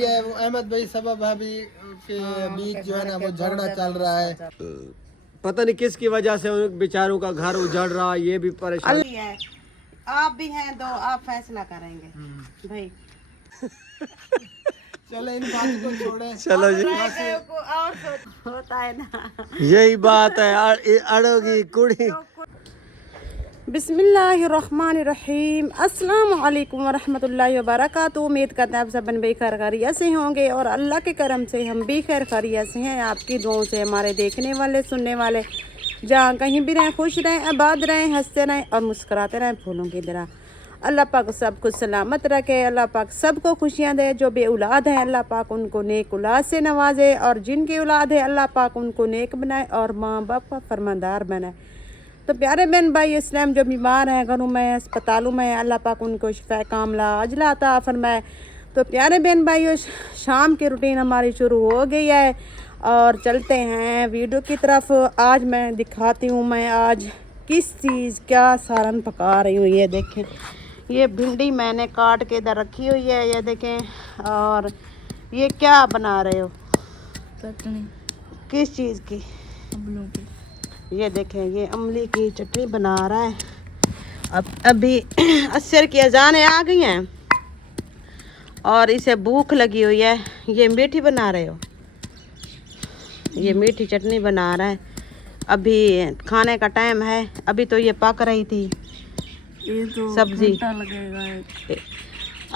वो अहमद भाई सबा भाभी के बीच जो है ना वो झगड़ा चल रहा है, पता नहीं किसकी वजह से उन बेचारों का घर उजड़ रहा है। ये भी परेशान है। आप भी हैं तो आप फैसला करेंगे भाई। चलो इन बात को छोड़े। चलो जी, और होता है ना, यही बात है, अड़ोगी कुड़ी। बिस्मिल्लाहिर्रहमानिर्रहीम। अस्सलाम वालेकुम वरहमतुल्लाहि वबरकातुहू। उम्मीद करते हैं आप सब बन खैर खैरियत से होंगे और अल्लाह के करम से हम भी खैर खैरियत से हैं। आपकी दुआओं से हमारे देखने वाले सुनने वाले जहाँ कहीं भी रहें, खुश रहें, आबाद रहें, हंसते रहें और मुस्कुराते रहें फूलों की तरह। अल्लाह पाक सब कुछ सलामत रखे। अल्लाह पाक सबको खुशियाँ दे। जो बे औलाद हैं अल्लाह पाक उनको नेक औलाद से नवाजे, और जिनकी औलाद है अल्लाह पाक उनको नेक बनाए और माँ बाप का फरमानदार बनाए। तो प्यारे बहन भाई, इस टाइम जो बीमार हैं, घरों में, अस्पतालों में, अल्लाह पाक उनको शिफा कामला अजला अता फरमाए। तो प्यारे बहन भाई, शाम की रूटीन हमारी शुरू हो गई है और चलते हैं वीडियो की तरफ। आज मैं दिखाती हूँ मैं आज किस चीज़ क्या सालन पका रही हूँ। ये देखें, ये भिंडी मैंने काट के इधर रखी हुई है, ये देखें। और ये क्या बना रहे हो? चटनी। किस चीज़ की? अमलों की। ये देखें, ये अमली की चटनी बना रहा है। अब अभी असर की अजानें आ गई हैं और इसे भूख लगी हुई है। ये मीठी बना रहे हो? ये मीठी चटनी बना रहा है। अभी खाने का टाइम है, अभी तो ये पक रही थी ये तो सब्जी। लगेगा।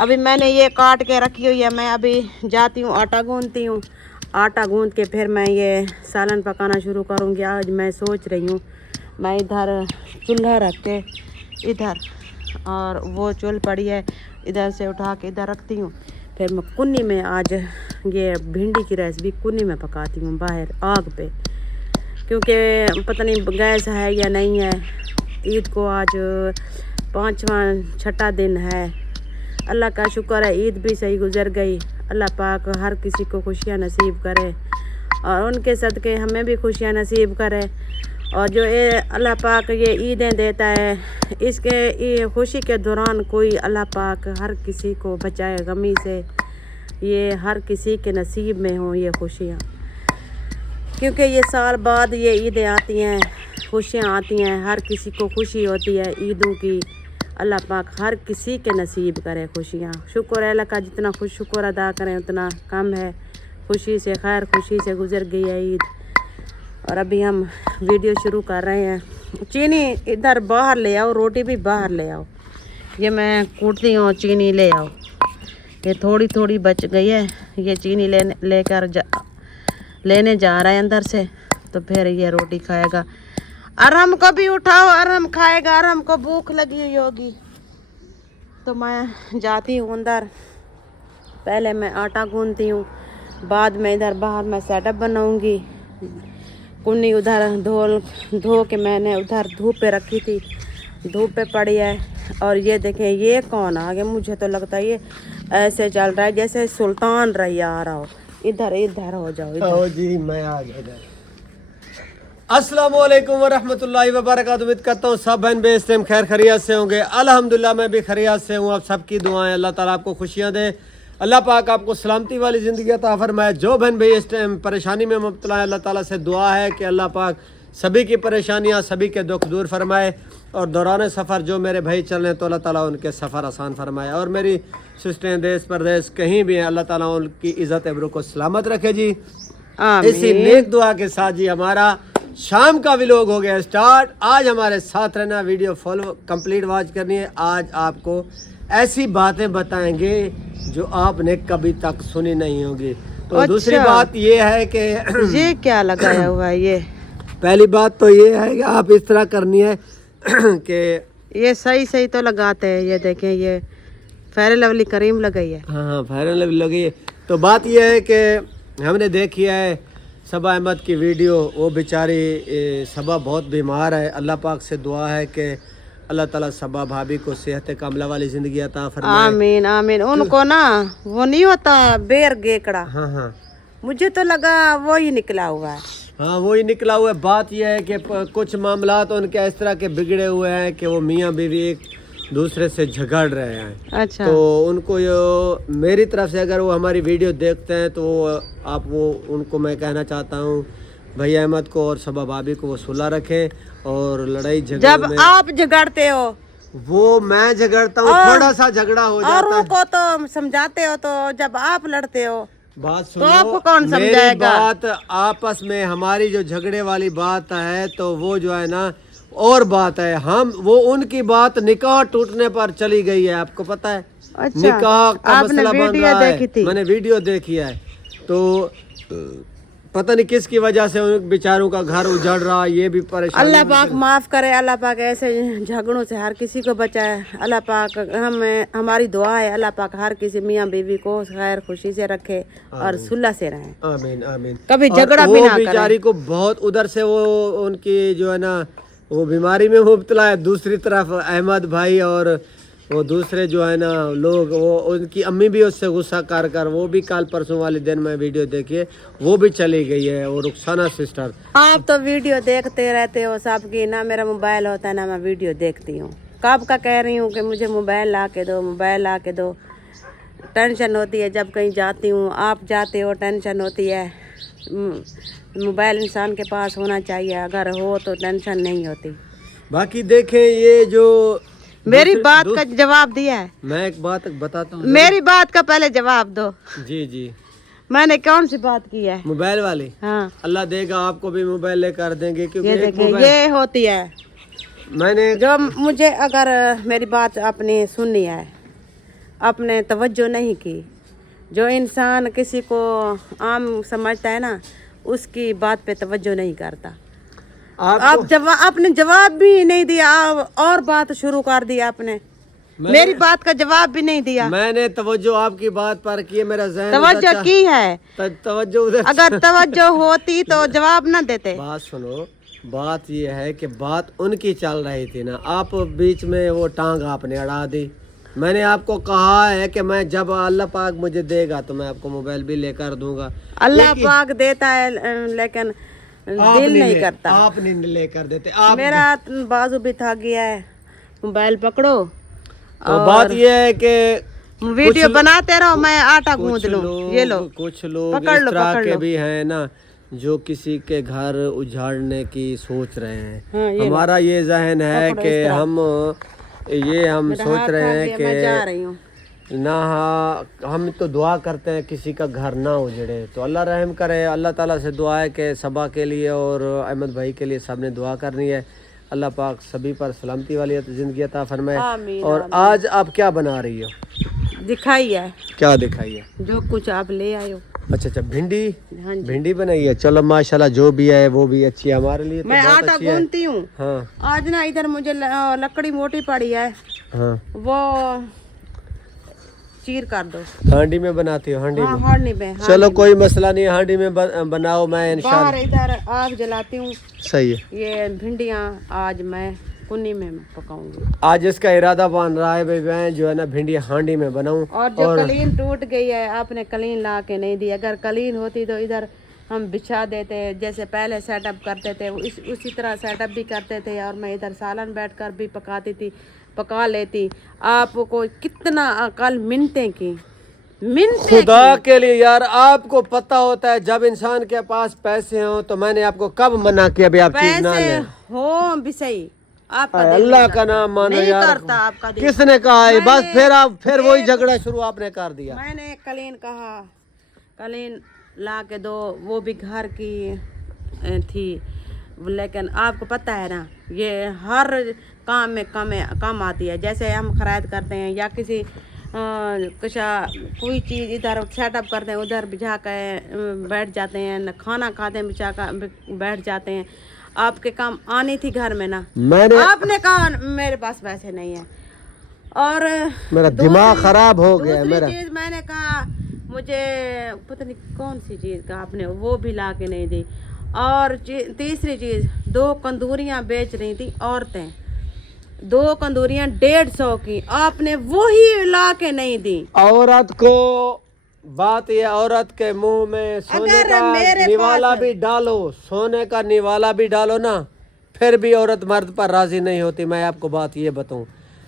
अभी मैंने ये काट के रखी हुई है। मैं अभी जाती हूँ आटा गूंथती हूँ। आटा गूंथ के फिर मैं ये सालन पकाना शुरू करूँगी। आज मैं सोच रही हूँ मैं इधर चूल्हा रख के इधर, और वो चूल्ह पड़ी है, इधर से उठा के इधर रखती हूँ। फिर मैं कुन्नी में आज ये भिंडी की रेसिपी कुन्नी में पकाती हूँ बाहर आग पे, क्योंकि पता नहीं गैस है या नहीं है। ईद को आज 5वां छठा दिन है। अल्लाह का शुक्र है ईद भी सही गुजर गई। अल्लाह पाक हर किसी को खुशियाँ नसीब करे और उनके सदक़े हमें भी खुशियाँ नसीब करे। और जो ये अल्लाह पाक ये ईदें देता है, इसके ये खुशी के दौरान कोई अल्लाह पाक हर किसी को बचाए गमी से। ये हर किसी के नसीब में हों ये खुशियाँ, क्योंकि ये साल बाद ये ईदें आती हैं, खुशियाँ आती हैं, हर किसी को खुशी होती है ईदों की। अल्लाह पाक हर किसी के नसीब करे खुशियाँ। शुक्र है अल्लाह का, जितना खुश शुक्र अदा करें उतना कम है। खुशी से खैर खुशी से गुजर गई है ईद। और अभी हम वीडियो शुरू कर रहे हैं। चीनी इधर बाहर ले आओ, रोटी भी बाहर ले आओ। ये मैं कूटती हूँ, चीनी ले आओ। ये थोड़ी थोड़ी बच गई है, ये चीनी लेने जा रहा है अंदर से, तो फिर ये रोटी खाएगा। अरहम को भी उठाओ, अरहम खाएगा, अरहम को भूख लगी हुई होगी। तो मैं जाती हूँ अंदर, पहले मैं आटा गूंथती हूँ, बाद में इधर बाहर मैं सेटअप बनाऊँगी। कुन्नी उधर धो के मैंने उधर धूप पे रखी थी, धूप पे पड़ी है। और ये देखें, ये कौन आ गया? मुझे तो लगता है ये ऐसे चल रहा है जैसे सुल्तान रैया आ रहा हो। इधर इधर हो जाओ, इधर जी मैं आ गया। अस्सलाम वालेकुम वरहमतुल्लाहि वबरकातुहू। उम्मीद करता हूँ सब बहन बे इस टाइम खैर खैरियत से होंगे। अल्हम्दुलिल्लाह मैं भी खैरियत से हूँ। आप सबकी दुआएं, अल्लाह ताला आपको खुशियाँ दे, अल्लाह पाक आपको सलामती वाली ज़िंदगी अता फरमाए। जो बहन भाई इस टाइम परेशानी में मुब्तला है, अल्लाह ताला से दुआ है कि अल्लाह पाक सभी की परेशानियाँ, सभी के दुख दूर फरमाए। और दौरान सफ़र जो मेरे भाई चल रहे हैं तो अल्लाह ताला उनके सफ़र आसान फरमाए। और मेरी सिस्टरें देश परदेश कहीं भी हैं, अल्लाह ताला उनकी इज़्ज़त अबरू को सलामत रखे जी। इसी नेक दुआ के साथ जी हमारा शाम का व्लॉग हो गया स्टार्ट। आज हमारे साथ रहना, वीडियो फॉलो कंप्लीट वॉच करनी है। आज आपको ऐसी बातें बताएंगे जो आपने कभी तक सुनी नहीं होगी। तो अच्छा। दूसरी बात ये है कि ये क्या लगाया हुआ है? ये पहली बात तो ये है कि आप इस तरह करनी है कि ये सही सही तो लगाते हैं। ये देखें, ये फेयर लवली क्रीम लगाई है। हाँ फेयर लवली लगी है। तो बात ये है कि हमने देखी है सबा अहमद की वीडियो। वो बेचारी सबा बहुत बीमार है। अल्लाह पाक से दुआ है कि अल्लाह ताला सबा भाभी को सेहत कामला वाली ज़िंदगी अता फरमाए। आमीन आमीन। उनको ना वो नहीं होता बेर गेकड़ा, हाँ हाँ, मुझे तो लगा वो ही निकला हुआ है। हाँ वही निकला हुआ है। बात यह है कि कुछ मामला तो उनके इस तरह के बिगड़े हुए हैं कि वो मियाँ बीवी एक दूसरे से झगड़ रहे हैं। अच्छा तो उनको मेरी तरफ से अगर वो हमारी वीडियो देखते हैं तो आप वो उनको मैं कहना चाहता हूँ भैया अहमद को और सबा भाभी को वो सुलह रखें और लड़ाई झगड़े जब में आप झगड़ते हो वो मैं झगड़ता हूँ, थोड़ा सा झगड़ा हो जाता औरों है। को तो समझाते हो, तो जब आप लड़ते हो बात तो सुनो, आपको कौन मेरी समझाएगा? बात आपस में हमारी जो झगड़े वाली बात है तो वो जो है ना और बात है। हम वो उनकी बात निकाह टूटने पर चली गई है, आपको पता है। अच्छा, निकाह का आपने मसला बन वीडियो रहा देखी है, थी? मैंने वीडियो देखी है। तो पता नहीं किसकी वजह से उन बेचारों का घर उजड़ रहा, ये भी परेशान। अल्लाह पाक माफ़ करे, अल्लाह पाक ऐसे झगड़ों से हर किसी को बचाए। अल्लाह पाक हमारी दुआ है, अल्लाह पाक हर किसी मियाँ बीवी को खैर खुशी से रखे और सुलह से रहें, आमीन आमीन। कभी और झगड़ा भी वो ना बेचारी को बहुत उधर से वो उनकी जो है ना वो बीमारी में मुब्तला है, दूसरी तरफ अहमद भाई और वो दूसरे जो है ना लोग, वो उनकी अम्मी भी उससे गुस्सा कर वो भी कल परसों वाले दिन में वीडियो देखिए वो भी चली गई है, वो रुखसाना सिस्टर। आप तो वीडियो देखते रहते हो सबकी, ना मेरा मोबाइल होता है ना मैं वीडियो देखती हूँ। कब का कह रही हूँ कि मुझे मोबाइल ला के दो, मोबाइल ला के दो। टेंशन होती है जब कहीं जाती हूँ, आप जाते हो टेंशन होती है। मोबाइल इंसान के पास होना चाहिए, अगर हो तो टेंशन नहीं होती। बाकी देखें ये जो मेरी बात का जवाब दिया है, मैं एक बात बताता हूँ, मेरी बात का पहले जवाब दो। जी जी मैंने कौन सी बात की है? मोबाइल वाली, हाँ अल्लाह देगा आपको भी मोबाइल लेकर देंगे, क्योंकि ये एक देखिए मोबाइल ये होती है। मैंने जो मुझे अगर मेरी बात आपने सुनी है, आपने तवज्जो नहीं की, जो इंसान किसी को आम समझता है ना उसकी बात पे तवज्जो नहीं करता। आप आपने जवाब भी नहीं दिया और बात शुरू कर दी आपने, मेरी बात का जवाब भी नहीं दिया। मैंने तवज्जो आपकी बात पर की है, मेरा ज़हन तवज्जो की है, तवज्जो उधर। अगर तवज्जो होती तो जवाब ना देते। बात सुनो, बात ये है कि बात उनकी चल रही थी ना, आप बीच में वो टांग आपने अड़ा दी। मैंने आपको कहा है कि मैं जब अल्लाह पाक मुझे देगा तो मैं आपको मोबाइल भी लेकर दूंगा। अल्लाह पाक देता है लेकिन दिल नहीं करता। आप नहीं लेकर देते, आप मेरा बाजू भी थक गया है, मोबाइल पकड़ो। तो बात ये है कि वीडियो बनाते रहो, मैं आटा गूंद लूं। ये लो, कुछ लोग पकड़ इस लो, तरह पकड़ के लो। भी हैं ना जो किसी के घर उजाड़ने की सोच रहे हैं। हाँ, ये लो। हमारा ये जहन है पकड़ो कि इस तरह। हम मेरा सोच हाथ रहे थक हैं गया, मैं जा कि रही हूँ। ना हम तो दुआ करते हैं किसी का घर ना उजड़े, तो अल्लाह रहम करे। अल्लाह ताला से दुआ है कि सबा के लिए और अहमद भाई के लिए सब ने दुआ करनी है। अल्लाह पाक सभी पर सलामती वाली ज़िंदगी अता फरमाए। आमीन, और आज आप क्या बना रही हो? दिखाई है क्या दिखाई है? जो कुछ आप ले आए हो। अच्छा भिंडी, हाँ जी, भिंडी बनाई है। चलो माशाल्लाह, जो भी है वो भी अच्छी है हमारे लिए, तो मैं बहुत आटा अच्छी है। गूंदती हूँ। हाँ आज ना इधर मुझे लकड़ी मोटी पड़ी है, हाँ, वो चीर कर दो। हांडी में बनाती हो? हांडी हाँ में, हार्ड नहीं पे, चलो कोई मसला नहीं, हांडी में बनाओ, मैं बाहर इंशाल्लाह। इधर आग जलाती हूँ। सही है। ये भिंडियाँ आज मैं कुन्नी में पकाऊंगी। आज इसका इरादा बन रहा है भाई मैं जो है ना भिंडी हांडी में बनाऊं। और जो कलीन टूट गई है, आपने कलीन ला के नहीं दी। अगर कलीन होती तो इधर हम बिछा देते, जैसे पहले सेटअप करते थे उसी तरह सेटअप भी करते थे, और मैं इधर सालन बैठकर भी पका लेती। आपको कितना अकल मिनटें की, मिनटें खुदा के लिए यार, आपको पता होता है जब इंसान के पास पैसे हो तो मैंने आपको कब मना किया भी आप चीज ना पैसे लें? हो भी सही, आपका दिल अल्लाह नहीं का करता। नाम मानो नहीं यार, करता आपका दिल। किसने कहा है? बस मैंने फिर वही झगड़ा शुरू आपने कर दिया। मैंने कलीन कहा, कलीन ला के दो, वो भी घर की थी, लेकिन आपको पता है ना ये हर काम में काम आती है। जैसे हम खरीद करते हैं या किसी कुछ कोई चीज़ इधर सेटअप करते हैं, उधर बिछा कर बैठ जाते हैं, खाना खाते हैं बिछा कर बैठ जाते हैं। आपके काम आनी थी घर में ना, आपने कहा मेरे पास पैसे नहीं है। और मेरा दिमाग खराब हो गया। मेरा चीज़ मैंने कहा, मुझे पता नहीं कौन सी चीज़ का आपने वो भी ला के नहीं दी। और तीसरी चीज़, 2 कंदूरियाँ बेच रही थी औरतें, 2 कंदूरियाँ 150 की, आपने वही ला के नहीं दी। औरत को बात ये, औरत के मुंह में सोने अगर का मेरे निवाला पास- भी डालो, सोने का निवाला भी डालो ना, फिर भी औरत मर्द पर राजी नहीं होती। मैं आपको बात ये बताऊं,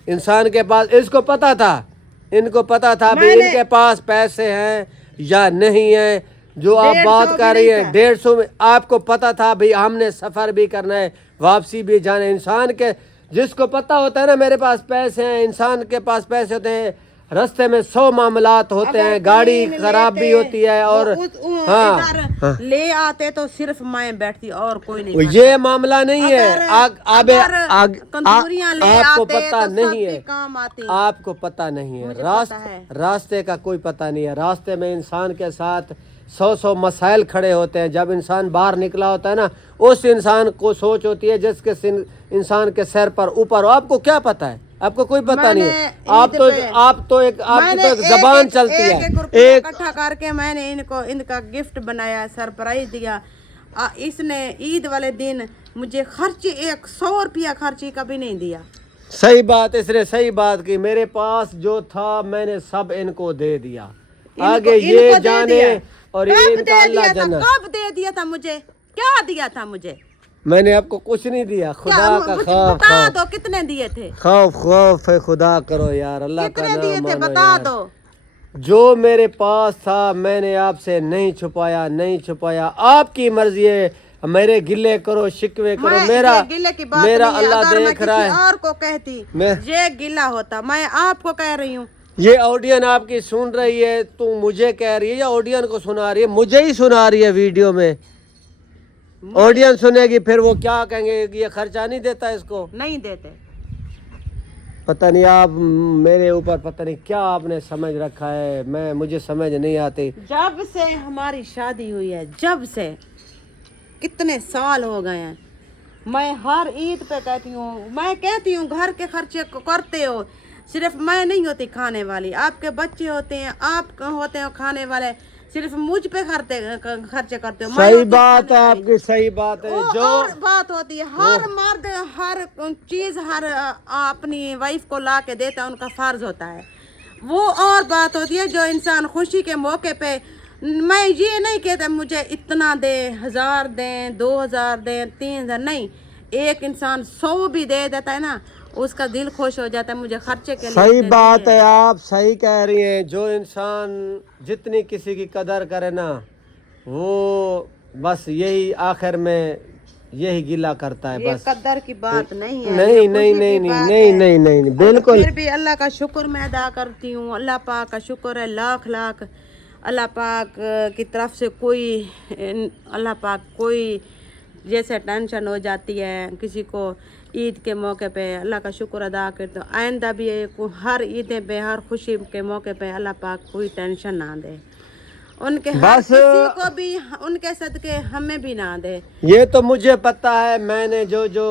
इंसान के पास, इसको पता था, इनको पता था भी इनके पास पैसे हैं या नहीं है। जो आप बात कर रही हैं 150 में, आपको पता था भी हमने सफ़र भी करना है, वापसी भी जाना है। इंसान के जिसको पता होता है ना मेरे पास पैसे हैं, इंसान के पास पैसे होते हैं, रास्ते में 100 मामलात होते हैं, गाड़ी खराब भी होती है और हाँ ले आते तो सिर्फ मैं बैठती और कोई नहीं। ये मामला नहीं है। आपको पता तो नहीं है, काम आती। आपको पता नहीं है, रास्ते का कोई पता नहीं है। रास्ते में इंसान के साथ 100 मसाइल खड़े होते हैं। जब इंसान बाहर निकला होता है ना, उस इंसान को सोच होती है जिसके इंसान के सर पर ऊपर हो। आपको क्या पता है? आपको कोई पता नहीं है। आप तो एक आपकी तो एक जबान चलती है। एक इकट्ठा करके मैंने इनका गिफ्ट बनाया, सरप्राइज दिया। इसने ईद वाले दिन मुझे खर्ची 100 रुपया खर्ची कभी नहीं दिया। सही बात, इसने सही बात की। मेरे पास जो था मैंने सब इनको दे दिया। आगे ये जाने और ये इनका अल्लाह जाने। कब दे दिया था मुझे? क्या दिया था मुझे? मैंने आपको कुछ नहीं दिया। खुदा का खौफ, बता दो कितने दिए थे? खौफ है, खुदा करो यार, अल्लाह का कितने दिए नाम थे मानो बता यार। दो। जो मेरे पास था मैंने आपसे नहीं छुपाया। आपकी मर्जी है, मेरे गिले करो, शिकवे करो। मेरा गिले की बात मेरा नहीं है। अल्लाह अगर मैं देख रहा किसी है। और को कहती ये गिला होता, मैं आपको कह रही हूँ। ये ऑडियंस आपकी सुन रही है, तू मुझे कह रही है या ऑडियंस को सुना रही है? मुझे ही सुना रही है वीडियो में। ऑडियंस सुनेगी फिर वो क्या कहेंगे कि ये खर्चा नहीं देता इसको। नहीं देते। पता नहीं आप मेरे ऊपर पता नहीं क्या आपने समझ रखा है, मुझे समझ नहीं आती। जब से हमारी शादी हुई है, जब से कितने साल हो गए हैं, मैं हर ईद पे कहती हूँ, मैं कहती हूँ घर के खर्चे करते हो। सिर्फ मैं नहीं होती खाने वाली, आपके बच्चे होते हैं, आप होते हो खाने वाले। सिर्फ मुझ पे खर्चे करते हो। सही बात है आपकी, सही बात है। जो और बात होती है, हर मर्द हर चीज हर अपनी वाइफ को ला के देता है, उनका फर्ज होता है। वो और बात होती है जो इंसान खुशी के मौके पे, मैं ये नहीं कहता मुझे इतना दे, 1000 दें, 2000 दें, 3000 नहीं, एक इंसान 100 भी दे देता है ना, उसका दिल खुश हो जाता है। मुझे खर्चे के लिए सही बात है, आप सही कह रही हैं। जो इंसान जितनी किसी की कदर करे ना, वो बस यही आखिर में यही गिला करता है। बस कदर की बात नहीं है। नहीं, बिल्कुल। फिर भी अल्लाह का शुक्र मैं अदा करती हूँ। अल्लाह पाक का शुक्र है, लाख लाख। अल्लाह पाक की तरफ से अल्लाह पाक कोई जैसे टेंशन हो जाती है किसी को ईद के मौके पे, अल्लाह का शुक्र अदा करते हो। आइंदा भी हर ईद पे, हर खुशी के मौके पे अल्लाह पाक कोई टेंशन ना दे उनके, हर किसी को भी उनके सदके हमें भी ना दे। ये तो मुझे पता है, मैंने जो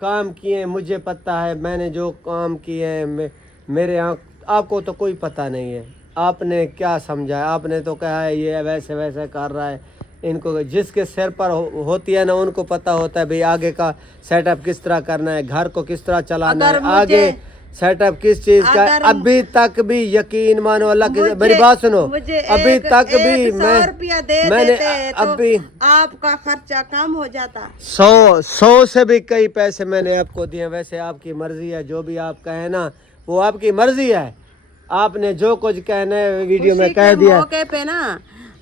काम किए मुझे पता है, मैंने जो काम किए मेरे यहाँ। आपको तो कोई पता नहीं है। आपने क्या समझा है? आपने तो कहा है ये वैसे वैसे कर रहा है। इनको जिसके सिर पर होती है ना, उनको पता होता है भाई आगे का सेटअप किस तरह करना है, घर को किस तरह चलाना है, आगे सेटअप किस चीज का। अभी तक भी यकीन मानो, अल्लाह की मेरी बात सुनो, अभी तक भी मैंने अभी आपका खर्चा कम हो जाता। 100 से भी कई पैसे मैंने आपको दिए। वैसे आपकी मर्जी है, जो भी आप कहें ना वो आपकी मर्जी है। आपने जो कुछ कहना है वीडियो में कह दिया। मौके पे ना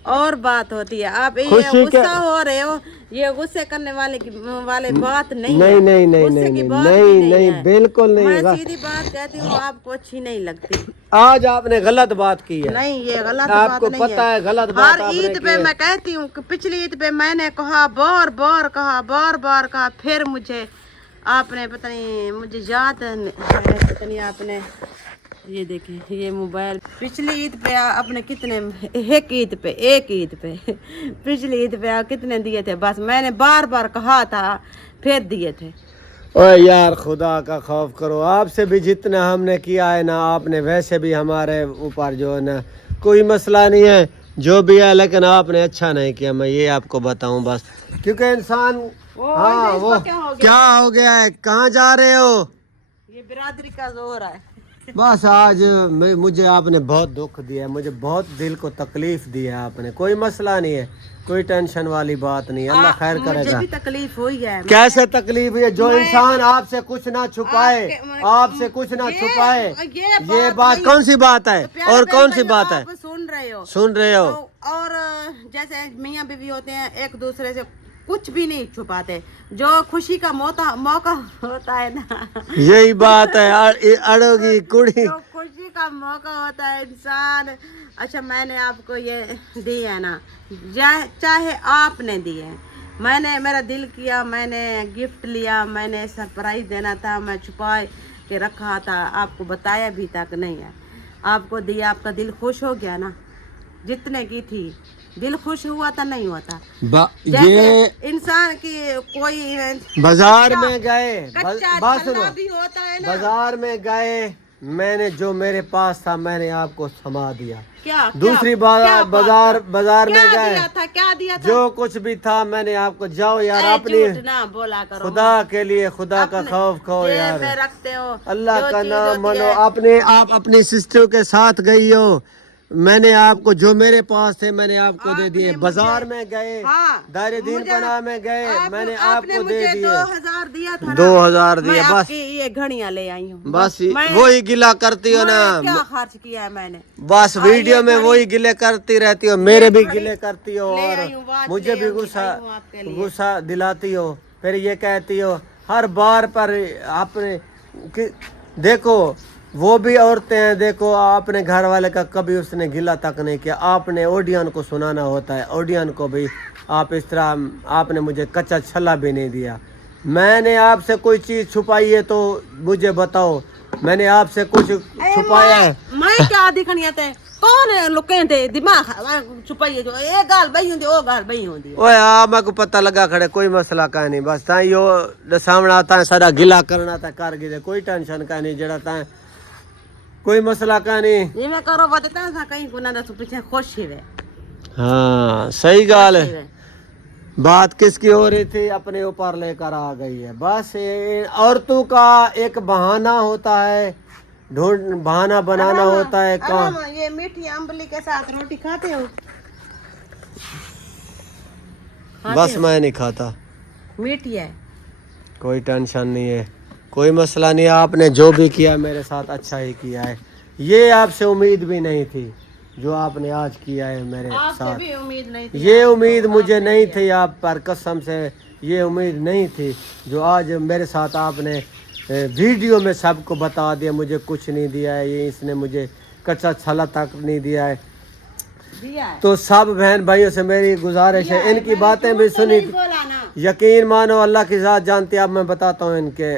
और बात होती है। आप ये गुस्सा हो रहे हो, ये गुस्से करने वाले बात नहीं है। नहीं, बिल्कुल नहीं। मैं सीधी बात कहती हूँ, आपको अच्छी नहीं लगती। आज आपने गलत बात की है। नहीं, ये गलत आपको बात पता है गलत बात हर आपने ईद पे मैं कहती हूँ, पिछली ईद पे मैंने कहा, बार बार कहा, फिर मुझे आपने पता नहीं, मुझे याद है पता नहीं, आपने ये देखिए ये मोबाइल पिछली ईद पे आपने कितने, एक ईद पे पिछली ईद पे आप कितने दिए थे? बस मैंने बार बार कहा था, फिर दिए थे। ओए यार खुदा का खौफ करो। आपसे भी जितना हमने किया है ना, आपने वैसे भी हमारे ऊपर जो है ना, कोई मसला नहीं है जो भी है, लेकिन आपने अच्छा नहीं किया, मैं ये आपको बताऊं बस। क्योंकि इंसान वो क्या हो गया है? कहाँ जा रहे हो? ये बिरादरी का जोर है। बस आज मुझे आपने बहुत दुख दिया है, मुझे बहुत दिल को तकलीफ दी है आपने। कोई मसला नहीं है, कोई टेंशन वाली बात नहीं है, अल्लाह खैर मुझे करेगा। भी तकलीफ हुई है। कैसे तकलीफ है? जो इंसान आपसे कुछ ना छुपाए, आपसे कुछ ना छुपाए, ये बात कौन सी बात है? और कौन सी बात है? आप सुन रहे हो, सुन रहे हो? और जैसे मियाँ बीवी होते हैं, एक दूसरे से कुछ भी नहीं छुपाते। जो खुशी का मौका होता है ना, यही बात है। अड़ोगी कुड़ी। जो खुशी का मौका होता है इंसान। अच्छा, मैंने आपको ये दी है ना, चाहे आपने दी है, मैंने मेरा दिल किया, मैंने गिफ्ट लिया, मैंने सरप्राइज देना था, मैं छुपा के रखा था, आपको बताया भी तक नहीं है। आपको दिया, आपका दिल खुश हो गया ना, जितने की थी दिल खुश हुआ था, नहीं हुआ था। ये इंसान की कोई बाजार में गए, कच्चा बात छल्ला सुनो, भी होता है ना। बाजार में गए, मैंने जो मेरे पास था मैंने आपको थमा दिया। क्या दूसरी क्या बाजार में क्या गए, दिया था? क्या दिया था? जो कुछ भी था मैंने आपको, जाओ यार ए, अपनी झूठ ना बोला करो। खुदा के लिए, खुदा का खौफ खो जेब यार, में रखते हो, अल्लाह जो का चीज नाम होती मनो। है। आप अपनी सिस्टर के साथ गई हो, मैंने आपको जो मेरे पास थे मैंने आपको दे दिए। बाजार में गए, हाँ, दायरे दीन पनाह में गए, मैंने आपने आपको दे मुझे दिए। 2000 दिया था ना, 2000 दिए, मैं बस आपकी ये घड़ियां ले आई हूँ। बस वही गिला करती हो ना, क्या खर्च किया है मैंने? बस वीडियो में वही गिले करती रहती हो, मेरे भी गिले करती हो ले और आई हूँ, बात मुझे ले भी आई हूँ आपके लिए। गुस्सा दिलाती हो। फिर ये कहती हो हर बार पर आपने देखो, वो भी औरतें हैं, देखो आपने घर वाले का कभी उसने गिला तक नहीं किया। आपने ऑडियन को सुनाना होता है, ऑडियन को भी आप इस तरह, आपने मुझे कच्चा छल्ला भी नहीं दिया। मैंने आपसे कोई चीज़ छुपाई है तो मुझे बताओ, मैंने आपसे कुछ छुपाया है? मैं क्या दिखनी थे? कौन है लुके थे? दिमाग छुपाइए, जो एक गाल बही होती, ओ गाल बही होती। ओए मेरे को पता लगा खड़े, कोई मसला का नहीं, बस ता यो सामने आता है सारा गिला करना था कर गिले, कोई टेंशन का नहीं, जड़ा ता कोई मसला का नहीं। ये मैं करो बताता था कहीं गुना दस पीछे खुश ही रहे। हाँ सही गाल है। बात किसकी हो रही थी? अपने ऊपर लेकर आ गई है। बस औरतों का एक बहाना होता है, बहाना बनाना होता है। कौन ये मीठी अम्बली के साथ रोटी खाते हो? बस मैं नहीं खाता। मीठी है, कोई टेंशन नहीं है, कोई मसला नहीं है। आपने जो भी किया मेरे साथ अच्छा ही किया है, ये आपसे उम्मीद भी नहीं थी जो आपने आज किया है मेरे साथ। भी उम्मीद नहीं थी। ये उम्मीद मुझे नहीं थी आप पर, कसम से ये उम्मीद नहीं थी जो आज मेरे साथ आपने वीडियो में सबको बता दिया। मुझे कुछ नहीं दिया है, ये इसने मुझे कच्चा छला तक नहीं दिया है। तो सब बहन भाइयों से मेरी गुजारिश है, इनकी बातें भी सुनी, यकीन मानो अल्लाह की ज़ात जानती है। अब मैं बताता हूँ इनके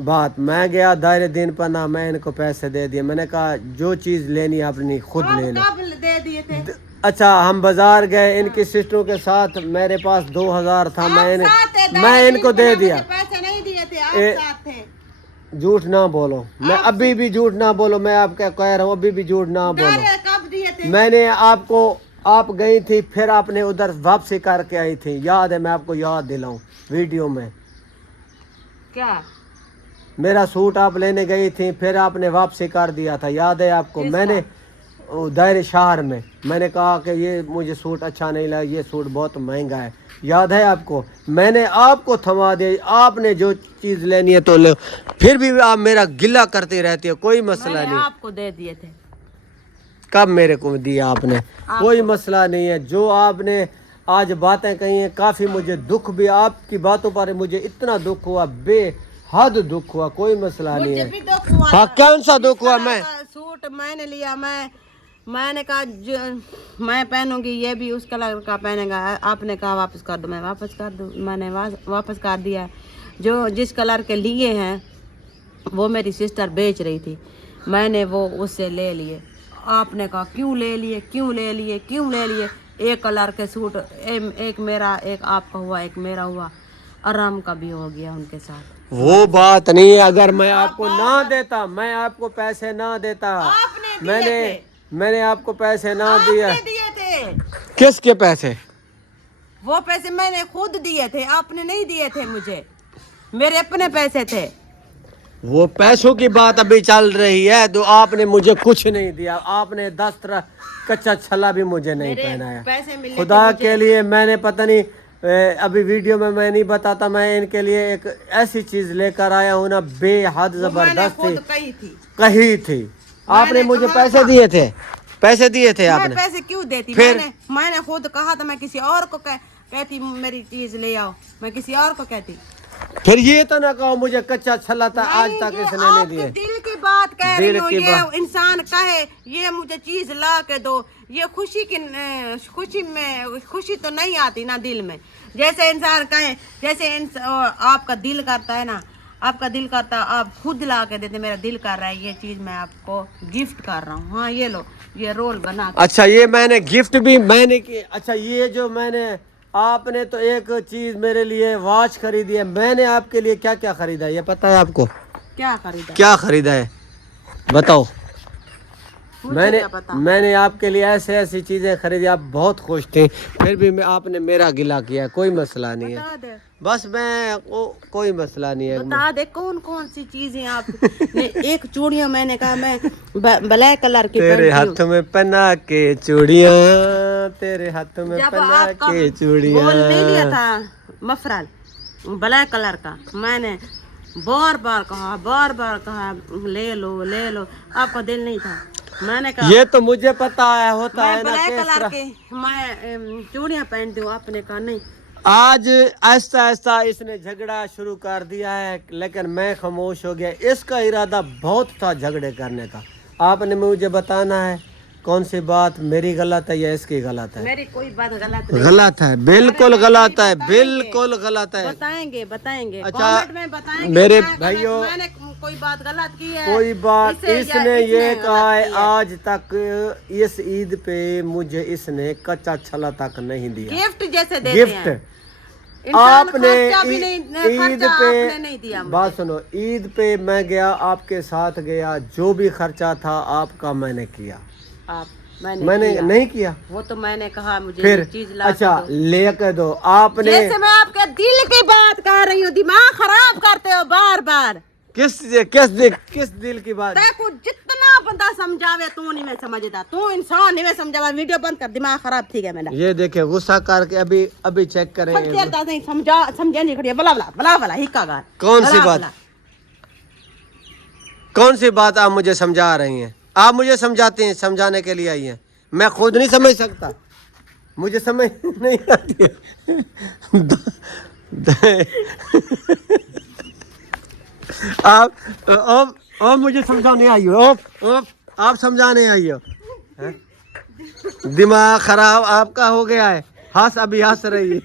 बात। मैं गया दायरे दिन पर ना, मैं इनको पैसे दे दिए, मैंने कहा जो चीज़ लेनी अपनी खुद ले लो। दे दिए थे? अच्छा, हम बाजार गए इनकी सिस्टरों के साथ, मेरे पास 2000 था, मैं इनको दे दिया। पैसे नहीं दिए थे, आप साथ थे। झूठ ना बोलो, मैं अभी भी झूठ ना बोलो, मैं आपका कह रहा हूँ, अभी भी झूठ ना बोलो। कब दिए थे? मैंने आपको, आप गई थी फिर आपने उधर वापसी करके आई थी, याद है? मैं आपको याद दिलाऊं वीडियो में। क्या? मेरा सूट आप लेने गई थी, फिर आपने वापसी कर दिया था, याद है आपको? मैंने दायरे शहर में मैंने कहा कि ये मुझे सूट अच्छा नहीं लगा, ये सूट बहुत महंगा है, याद है आपको? मैंने आपको थमा दिया, आपने जो चीज़ लेनी है तो लो, फिर भी आप मेरा गिला करती रहती हो। कोई मसला नहीं, आपको दे दिए थे। कब मेरे को दिया आपने? कोई मसला नहीं है। जो आपने आज बातें कही हैं, काफ़ी मुझे दुख भी, आपकी बातों पर मुझे इतना दुख हुआ, बेहद दुख हुआ। कोई मसला नहीं है। हाँ, कौन सा दुख हुआ? मैं सूट मैंने लिया, मैंने कहा मैं पहनूंगी, ये भी उस कलर का पहनेगा। आपने कहा वापस कर दो, मैं वापस कर दूं, मैंने वापस कर दिया। जो जिस कलर के लिए हैं वो मेरी सिस्टर बेच रही थी, मैंने वो उससे ले लिए। आपने कहा क्यों ले लिए, क्यों ले लिए, क्यों ले लिए? एक कलर के सूट, एक मेरा, एक आपका हुआ, एक मेरा हुआ, आराम का भी हो गया उनके साथ। वो बात नहीं है। अगर मैं आपको ना देता, मैं आपको पैसे ना देता, मैंने आपको पैसे ना दिए थे। किसके पैसे? वो पैसे मैंने खुद दिए थे, आपने नहीं दिए थे मुझे, मेरे अपने पैसे थे। वो पैसों की बात अभी चल रही है तो आपने मुझे कुछ नहीं दिया, आपने 10 तरह कच्चा छल्ला भी मुझे नहीं मेरे पहनाया। पैसे मिले खुदा के लिए मैंने पता नहीं अभी वीडियो में मैं नहीं बताता, मैं इनके लिए एक ऐसी चीज लेकर आया हूँ ना, बेहद जबरदस्त थी, कही थी। आपने मुझे पैसे दिए थे, पैसे दिए थे आपने। पैसे क्यों देती? फिर मैंने खुद कहा था मैं किसी और को कहती मेरी चीज ले आओ, मैं किसी और को कहती। फिर ये तो ना कहो मुझे कच्चा छल्ला था आज तक इसने नहीं दिए। दिल की बात कह रही दिल हूँ, की ये बात। इंसान कहे ये मुझे चीज ला के दो, ये खुशी की खुशी तो नहीं आती ना दिल में। जैसे इंसान कहे, जैसे आपका दिल करता है ना, आपका दिल करता आप खुद ला के देते, मेरा दिल कर रहा है ये चीज मैं आपको गिफ्ट कर रहा हूँ, हाँ ये लो, ये रोल बना के। अच्छा ये मैंने गिफ्ट भी मैंने की। अच्छा ये जो मैंने, आपने तो एक चीज मेरे लिए वॉच खरीदी है, मैंने आपके लिए क्या क्या खरीदा है ये पता है आपको? क्या खरीदा? क्या खरीदा है बताओ? मुझे क्या पता? मैंने आपके लिए ऐसे ऐसी चीजें खरीदी, आप बहुत खुश थे, फिर भी आपने मेरा गिला किया। कोई मसला नहीं है, बता दे, बस मैं कोई मसला नहीं है। बता दे कौन कौन सी चीजें आप एक चूड़ियां मैंने कहा मैं ब्लैक कलर की तेरे हाथ में पहना के चूड़ियां, तेरे हाथ में जब पहना आपका के चूड़ियां। गोल नहीं लिया था मफरल ब्लैक कलर का, मैंने बार बार कहा ले लो, आपका दिल नहीं था। मैंने कहा ये तो मुझे पता है, होता मैं है ना ब्लैक किस कलर तरह। के मैं चूड़ियां पहनती हूँ, आपने कहा नहीं। आज ऐसा ऐसा इसने झगड़ा शुरू कर दिया है, लेकिन मैं खामोश हो गया। इसका इरादा बहुत था झगड़े करने का। आपने मुझे बताना है कौन सी बात मेरी गलत है या इसकी गलत है? मेरी कोई बात गलत नहीं, गलत है, बिल्कुल गलत है, बिल्कुल गलत है। बताएंगे अच्छा, कमेंट में बताएंगे। मेरे मैं भाइयों, मैंने कोई बात गलत की है? कोई बात इसने ये कहा है, गलत आज तक इस ईद पे मुझे इसने कच्चा छला तक नहीं दिया। गिफ्ट जैसे देते गिफ्ट हैं। इंसान आपने खर्चा भी नहीं, ईद खर्चा पे आपने नहीं दिया मुझे। बात सुनो, ईद पे मैं गया, आपके साथ गया, जो भी खर्चा था आपका मैंने किया। मैंने किया। नहीं किया, वो तो मैंने कहा मुझे फिर ये चीज ला अच्छा के दो। लेकर दो आपने। जैसे मैं आपके दिल की बात कर रही हूँ, दिमाग खराब करते हो बार बार। किस दिल की बात? देखो जितना बंदा समझावे तू नहीं में समझता, तू इंसान नहीं में समझावा। वीडियो बंद कर, दिमाग खराब ठीक है मेरा। ये देखे गुस्सा करके अभी चेक करें। नहीं समझा नहीं खड़ी बला हिक्का गार। कौन सी बात? कौन सी बात आप मुझे समझा रही हैं? आप मुझे समझाते हैं, समझाने के लिए आई हैं। मैं खुद नहीं समझ सकता, मुझे समझ नहीं आती आप मुझे समझाने आई हो, आप समझाने आई हो। हैं? दिमाग खराब आपका हो गया है, अभी हंस रही है।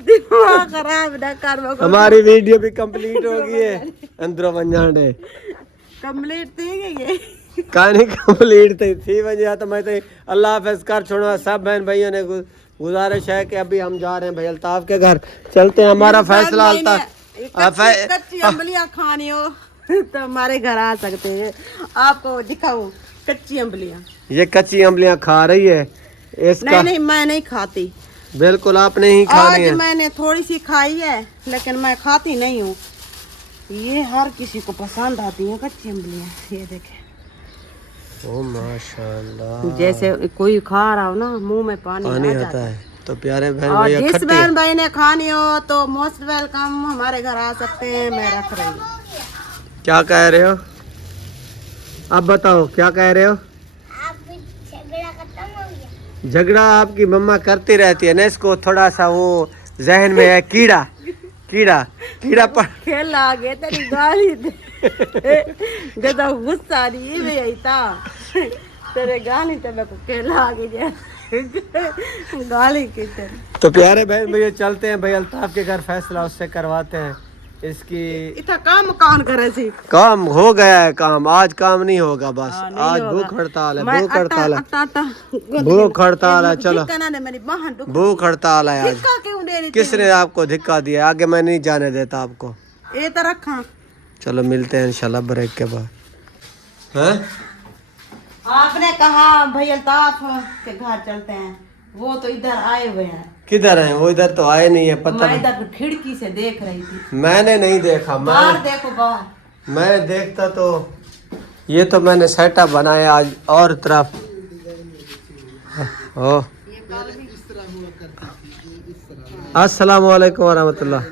दिमाग खराब ना कर। हमारी वीडियो भी कंप्लीट हो गई है, अंदरों बंजाने कंप्लीट थी ये कहानी कंप्लीट थी वजह तो मैं तो अल्लाह हाफ़िज़ कर छोड़ा। सब बहन भाइयों ने गुजारिश है कि अभी हम जा रहे हैं भाई अल्ताफ के घर, चलते हैं। हमारा फैसला कच्ची अम्बलियां खानी हो तो हमारे घर आ सकते हैं। आपको दिखाऊं कच्ची अम्बलियां? ये कच्ची अम्बलियां खा रही है इसका? नहीं मैं नहीं खाती, बिल्कुल आपने ही खानी आज है। मैंने थोड़ी सी खाई है लेकिन मैं खाती नहीं हूँ। ये हर किसी को पसंद आती है कच्ची अम्बलियां। ये देखे, ओ माशाल्लाह, जैसे कोई खा रहा हो ना मुंह में पानी आ आता जाता है। तो प्यारे बहन और भैया, जिस बहन भाई ने खानी हो तो मोस्ट वेलकम, हमारे घर आ सकते हैं। मैं रख रही हूँ। क्या कह रहे हो? आप बताओ क्या कह रहे हो? झगड़ा आपकी मम्मा करती रहती है ना, इसको थोड़ा सा वो जहन में है कीड़ा पड़ खेल आ गए तेरी गाली जब गुस्सा नहीं में आई था तेरे गाली तो मेरे को खेल आ गई गाली की तेरी। तो प्यारे बहन भैया चलते हैं भाई अल्ताफ के घर, फैसला उससे करवाते हैं। इसकी इतना काम कौन करे सी? काम हो गया है, काम आज काम नहीं होगा बस। आज भूख हड़ताल है, भूख हड़ताल है, भूख हड़ताल है। चलो भूख हड़ताल है आज। क्यों दे रही? किसने आपको धिक्का दिया? आगे मैं नहीं जाने देता आपको। ये तो रखा। चलो मिलते हैं इंशाल्लाह ब्रेक के बाद। हैं? आपने कहा भाई अल्ताफ के घर चलते हैं, वो तो इधर आए हुए हैं, किधर हैं वो? इधर तो आए नहीं है, पता मैं नहीं। इधर खिड़की से देख रही थी। मैंने नहीं देखा। बाहर देखो, बाहर। मैं देखता तो ये तो मैंने सेटअप बनाया आज और तरफ। ओ अस्सलाम वालेकुम वरहमतुल्लाह।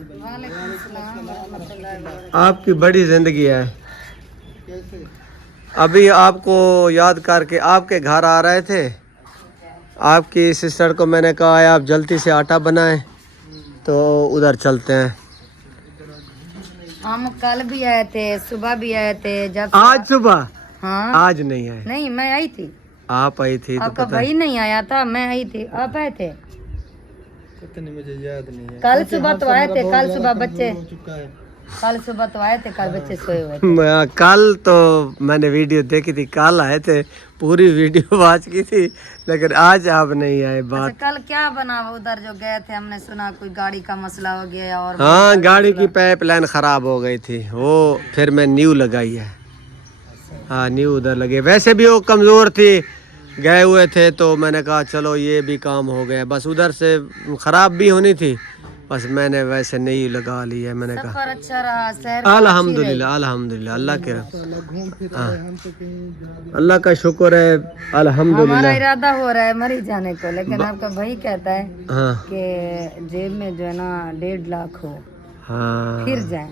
आपकी बड़ी जिंदगी है। अभी आपको याद करके आपके घर आ रहे थे। आपकी सिस्टर को मैंने कहा है आप जल्दी से आटा बनाएं, तो उधर चलते हैं। हम कल भी आए थे, सुबह भी आए थे। जब आज सुबह? हाँ, आज नहीं आए। नहीं मैं आई थी, आप आई थी तो आपका पता भाई नहीं आया था, मैं आई थी, आप आए थे। नहीं, मुझे याद नहीं है। कल सुबह तो आए थे, कल सुबह बच्चे, कल सुबह तो आए थे, कल बच्चे सोए हुए थे। कल तो मैंने वीडियो देखी थी, कल आए थे, पूरी वीडियो वॉच की थी, लेकिन आज आप नहीं आए। बात अच्छा, कल क्या बना? उधर जो गए थे हमने सुना कोई गाड़ी का मसला हो गया और हाँ, गाड़ी की पाइपलाइन खराब हो गई थी, वो फिर मैं न्यू लगाई है। हाँ, न्यू उधर लगे। वैसे भी वो कमज़ोर थी, गए हुए थे, तो मैंने कहा चलो ये भी काम हो गया। बस उधर से ख़राब भी होनी थी, बस मैंने वैसे नहीं लगा ली है। मैंने कहा सफर अच्छा रहा, शहर अल्हम्दुलिल्लाह, अल्हम्दुलिल्लाह, अल्लाह के हाँ, अल्लाह का शुक्र है, हमारा अल्हम्दुलिल्लाह। इरादा हो रहा है मरी जाने को, लेकिन आपका भाई कहता है हाँ कि जेब में जो है ना 1.5 लाख हो हाँ, फिर जाए।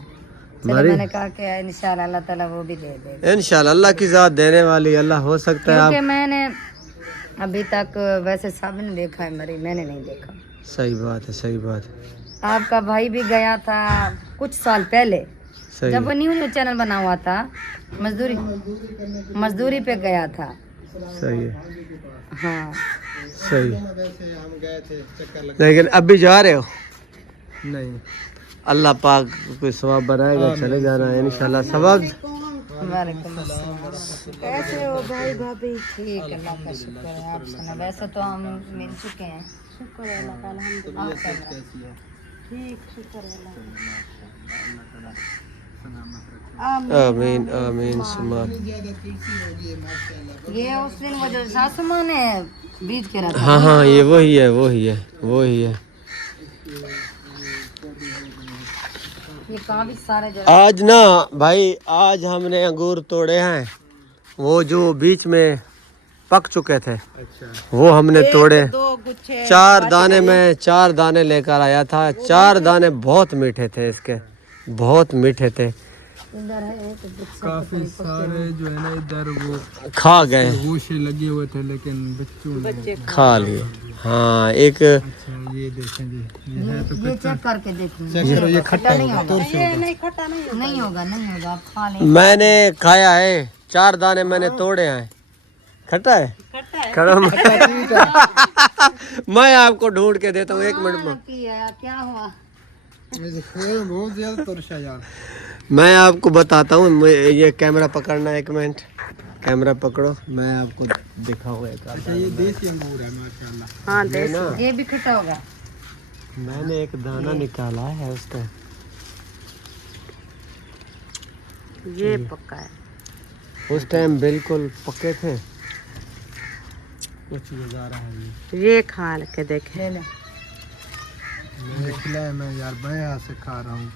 चलो मैंने कहा कि इंशाल्लाह अल्लाह ताला वो भी दे दे, इंशाल्लाह अल्लाह की ज़ात देने वाली, अल्लाह हो सकता है क्योंकि आप। मैंने अभी तक वैसे सब ने देखा है मरी, मैंने नहीं देखा। सही बात है, सही बात है, आपका भाई भी गया था कुछ साल पहले, सही जब वो न्यू चैनल बना हुआ था, मजदूरी पे गया था। सही है, हाँ, सही। लेकिन अभी जा रहे हो? नहीं, अल्लाह पाक कोई सवाब बनाएगा, चले जाना है इंशाल्लाह। सवाब वालेकुम अस्सलाम। कैसे हो भाई भाभी? ठीक, अल्लाह का शुक्र है। आप सुना, वैसे तो हम मिल चुके हैं, शुक्र है अल्लाह का, अल्हम्दुलिल्लाह। आप कैसे? ठीक, शुक्र है अल्लाह। आमीन आमीन सुमा। ये उस दिन वो जो सासू माँ ने बीज के रखा, हाँ हाँ, ये वही है, वही है, वही है। ये काफी सारे जो आज ना भाई, आज हमने अंगूर तोड़े हैं, वो जो बीच में पक चुके थे, वो हमने तोड़े। 2 गुच्छे 4 दाने, में 4 दाने लेकर आया था। 4 दाने बहुत मीठे थे, इसके बहुत मीठे थे। इधर है एक गुच्छा, काफी सारे जो है ना इधर वो खा गए, गोशे लगे हुए थे, लेकिन बच्चों ने खा लिए। हाँ, एक अच्छा ये देखें जी, ये है तो ये चेक करके देखिए, ये खट्टा नहीं होगा, ये नहीं खट्टा नहीं होगा। नहीं होगा, नहीं होगा, आप खा लें। मैंने खाया है, 4 दाने मैंने तोड़े हैं। खट्टा है, खट्टा है। खड़ा मैं आपको ढूंढ के देता हूँ, 1 मिनट में। क्या हुआ? बहुत ज्यादा तुरशा यार। मैं आपको बताता हूँ, ये कैमरा पकड़ना, 1 मिनट, कैमरा पकड़ो, मैं आपको दिखाऊंगा एक आध। ये देसी अंगूर है माशाल्लाह। हाँ, ये ना, ये भी खट्टा होगा। मैंने एक दाना निकाला है उसका, ये पक्का है। उस टाइम बिल्कुल पके थे। कुछ गुजारा है ये खा के देखे। ले ले। मैंने खिलाया, मैं यार बया से खा रहा हूँ।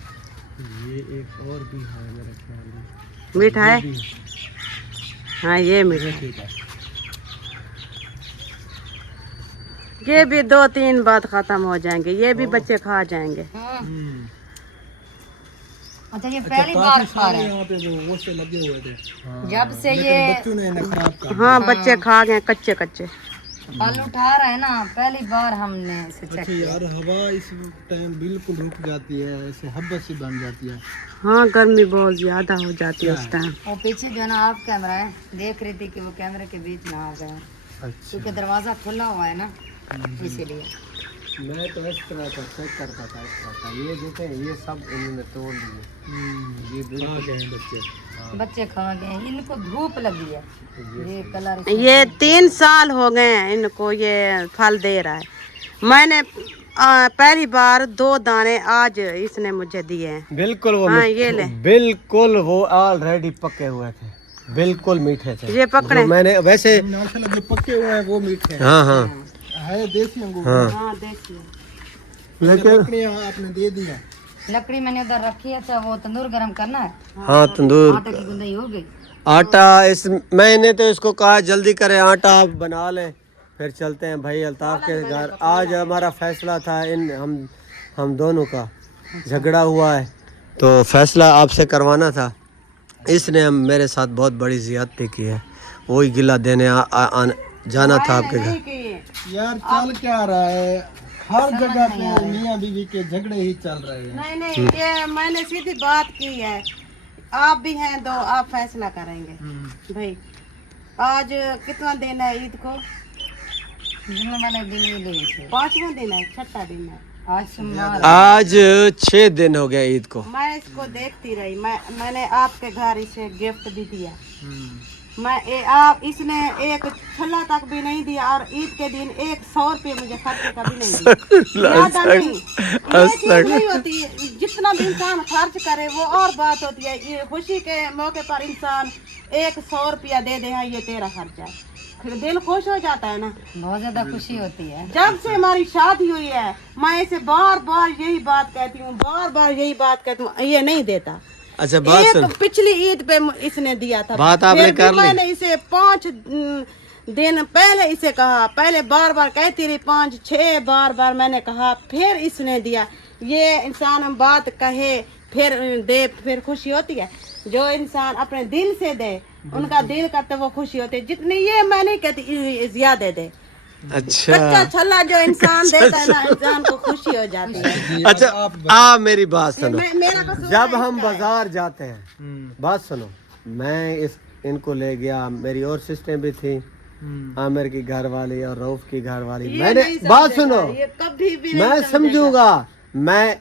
ये एक और भी है मेरे ख्याल में, मीठा है? हाँ, ये मीठा। ये भी 2-3 बाद खत्म हो जाएंगे, ये भी बच्चे खा जाएंगे। अच्छा, ये पहली बार खा रहे हैं यहाँ पे जो गोशे लगे हुए थे, जब से ये बच्चों ने इन्हें खराब कर हाँ, बच्चे खा गए कच्चे कच्चे। फल उठा रहे हैं ना, पहली बार हमने इसे चेक दिया। किया। यार हवा इस टाइम बिल्कुल रुक जाती है, ऐसे हब्बत सी बन जाती है। हाँ, गर्मी बहुत ज्यादा हो जाती है उस टाइम। वो पीछे जो है ना आप कैमरा है, देख रही थी कि वो कैमरे के बीच ना आ गया, अच्छा, क्योंकि दरवाजा खुला हुआ है ना, इसीलिए। मैं तो इस तरह का चेक करता था, इस तरह का। ये देखे, ये सब इन्होंने तोड़ लिए, ये बिल्कुल बच्चे बच्चे खा गए हैं, इनको धूप लगी है, ये कलर। ये 3 साल हो गए हैं इनको ये फल दे रहा है। मैंने पहली बार 2 दाने आज इसने मुझे दिए हैं। बिल्कुल वो हाँ, ये ले। बिल्कुल वो ऑलरेडी पके हुए थे, बिल्कुल मीठे थे। ये पकड़े। जो मैंने वैसे, माशाल्लाह जो पके हुए हैं वो मीठे हैं। हाँ हाँ, है देसी अंगूर। हाँ हाँ देखिए लेकिन लकड़ियाँ आपने दे दिया। लकड़ी मैंने उधर रखी है, अच्छा वो तंदूर गरम करना है, हाँ तंदूर आटे की गुंदई हो गई। आटा इस मैंने तो इसको कहा जल्दी करें आटा आप बना लें फिर चलते हैं भाई अल्ताफ के घर। आज हमारा फैसला था इन हम दोनों का झगड़ा हुआ है तो फैसला आपसे करवाना था। इसने हम मेरे साथ बहुत बड़ी ज़्यादती की है, वही गिला देने जाना था आपके घर। नहीं किए। यार चल क्या रहा है, हर जगह पे मियाँ बीवी के झगड़े ही चल रहे हैं। नहीं नहीं ये मैंने सीधी बात की है, आप भी हैं तो आप फैसला करेंगे भाई। आज कितना दिन है ईद को? जुम्मे वाले दिन ये लिए थे, 5वां दिन है, 6ठा दिन है। आज सोमवार। आज 6 दिन हो गया ईद को। मैं इसको देखती रही, मैंने आपके घर इसे गिफ्ट भी दिया। आप इसने एक छल्ला तक भी नहीं दिया और ईद के दिन 100 रुपये मुझे खर्च कभी नहीं दिया। ज्यादा नहीं, ये चीज नहीं होती, जितना भी इंसान खर्च करे वो और बात होती है। ये खुशी के मौके पर इंसान 100 रुपया दे दे, हाँ ये तेरा खर्चा है, फिर दिल खुश हो जाता है ना। बहुत ज्यादा खुशी होती है। जब से हमारी शादी हुई है मैं इसे बार बार यही बात कहती हूँ, बार बार यही बात कहती हूँ, ये नहीं देता। अच्छा बात सुन, एक पिछली ईद पे इसने दिया था, बात आपने फिर भी कर ली। मैंने इसे 5 दिन पहले इसे कहा, पहले बार बार कहती रही, 5-6 बार मैंने कहा, फिर इसने दिया। ये इंसान हम बात कहे फिर दे फिर खुशी होती है। जो इंसान अपने दिल से दे उनका दिल करते वो खुशी होती है। जितनी ये मैं नहीं कहती ज्यादा दे, अच्छा कच्चा छल्ला जो इंसान देता है ना इंसान को खुशी हो जाती है। अच्छा मेरी बात सुनो, मेरा कसूर जब नहीं हम इसका है। बाजार जाते हैं, बात सुनो, मैं इनको ले गया, मेरी और सिस्टर भी थी, आमिर की घर वाली और रऊफ की घर वाली, ये मैंने नहीं बात समझेगा, सुनो, ये कभी भी नहीं मैं समझेगा। समझूंगा, मैं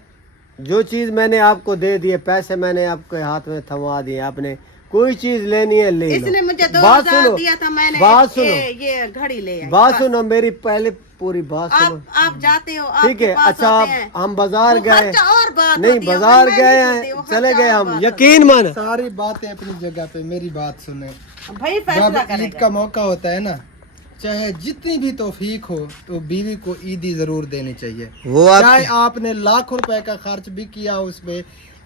जो चीज मैंने आपको दे दिए, पैसे मैंने आपके हाथ में थमा दिए, आपने कोई चीज लेनी है ले लो। इसने मुझे बात 2000 सुनो, दिया था, मैंने बात सुनो, ये घड़ी ले आई। बात सुनो, मेरी पहले पूरी बात सुनो, आप जाते हो, ठीक है। आपके पास अच्छा होते हैं, हम बाजार वो गए, खर्चा और बात नहीं होती है, बाजार मैं गए नहीं होती, हैं, वो चले खर्चा गए और हम, बात यकीन मान, सारी बातें अपनी जगह पे, मेरी बात सुने। होती है। भाई फैसला जब ईद करेगा। का मौका होता है ना, चाहे जितनी भी तौफीक हो तो बीवी को ईदी जरूर देनी चाहिए। वो चाहे आप आपने लाखों रुपए का खर्च भी किया उसमें,